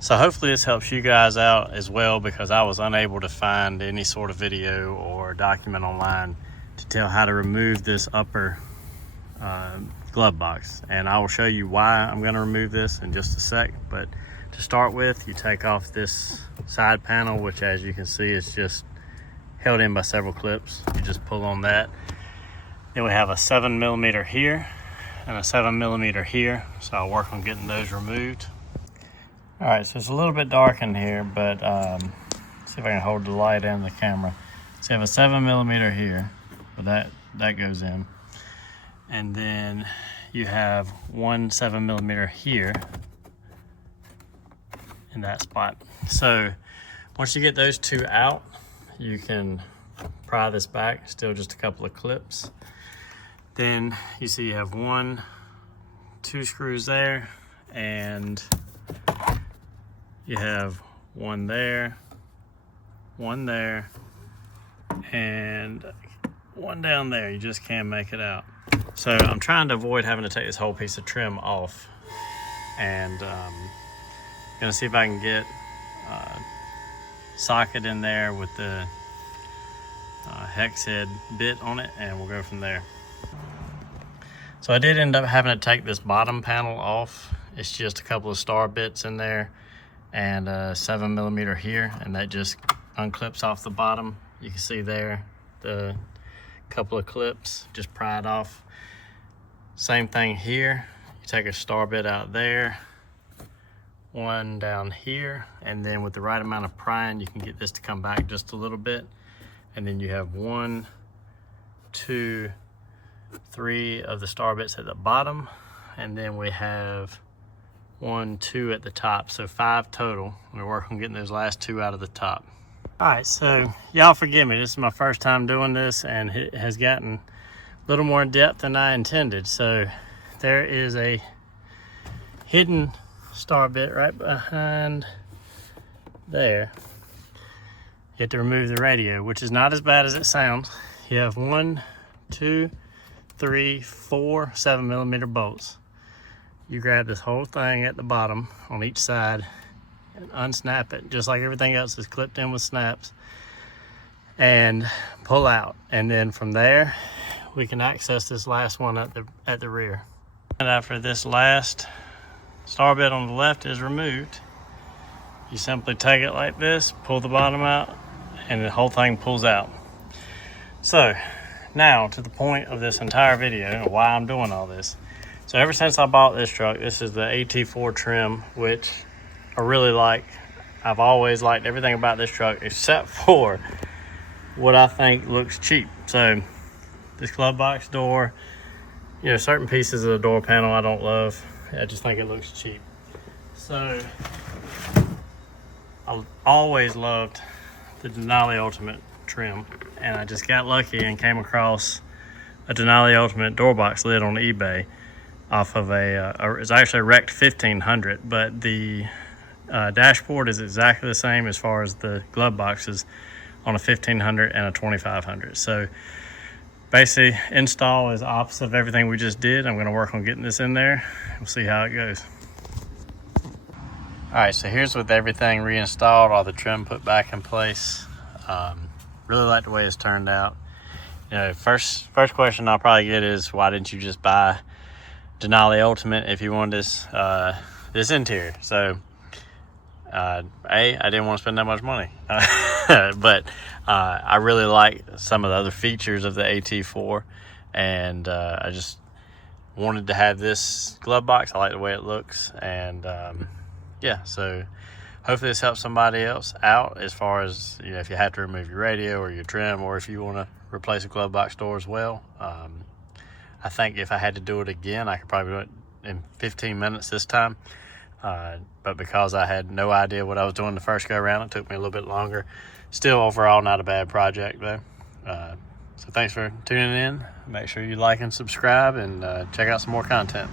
So hopefully this helps you guys out as well, because I was unable to find any sort of video or document online to tell how to remove this upper glove box. And I will show you why I'm going to remove this in just a sec. But to start with, you take off this side panel, which as you can see is just held in by several clips. You just pull on that. Then we have a 7mm here and a 7mm here, so I'll work on getting those removed. All right, so it's a little bit dark in here, but see if I can hold the light and the camera. So you have a 7mm here, but that goes in. And then you have one 7mm here in that spot. So once you get those two out, you can pry this back, still just a couple of clips. Then you see you have two screws there, and you have one there, and one down there. You just can't make it out. So I'm trying to avoid having to take this whole piece of trim off, and gonna see if I can get a socket in there with the hex head bit on it, and we'll go from there. So I did end up having to take this bottom panel off. It's just a couple of star bits in there and a 7mm here, and that just unclips off the bottom. You can see there the couple of clips, just pry it off. Same thing here. You take a star bit out there, one down here, and then with the right amount of prying, you can get this to come back just a little bit. And then you have 1, 2, 3 of the star bits at the bottom, and then we have 1, 2 at the top, so 5 total. We're working on getting those last 2 out of the top. All right, so y'all forgive me, this is my first time doing this, and it has gotten a little more in depth than I intended. So there is a hidden star bit right behind there. You have to remove the radio, which is not as bad as it sounds. You have 1, 2, 3, 4 7mm bolts. You grab this whole thing at the bottom on each side and unsnap it, just like everything else is clipped in with snaps, and pull out. And then from there, we can access this last one at the rear. And after this last star bit on the left is removed, you simply take it like this, pull the bottom out, and the whole thing pulls out. So now to the point of this entire video and why I'm doing all this. So ever since I bought this truck, this is the AT4 trim, which I really like. I've always liked everything about this truck except for what I think looks cheap. So this glove box door, you know, certain pieces of the door panel I don't love. I just think it looks cheap. So I always loved the Denali Ultimate trim, and I just got lucky and came across a Denali Ultimate door box lid on eBay off of it's actually a wrecked 1500, but the dashboard is exactly the same as far as the glove boxes on a 1500 and a 2500. So basically install is opposite of everything we just did. I'm going to work on getting this in there. We'll see how it goes. All right, so here's with everything reinstalled, all the trim put back in place. Really like the way it's turned out. You know, first question I'll probably get is, why didn't you just buy Denali Ultimate if you wanted this interior? So I didn't want to spend that much money, but I really like some of the other features of the AT4, and I just wanted to have this glove box. I like the way it looks, and yeah, so hopefully this helps somebody else out as far as, you know, if you have to remove your radio or your trim, or if you want to replace a glove box door as well. I think if I had to do it again, I could probably do it in 15 minutes this time. But because I had no idea what I was doing the first go around, it took me a little bit longer. Still, overall, not a bad project though. So thanks for tuning in. Make sure you like and subscribe, and check out some more content.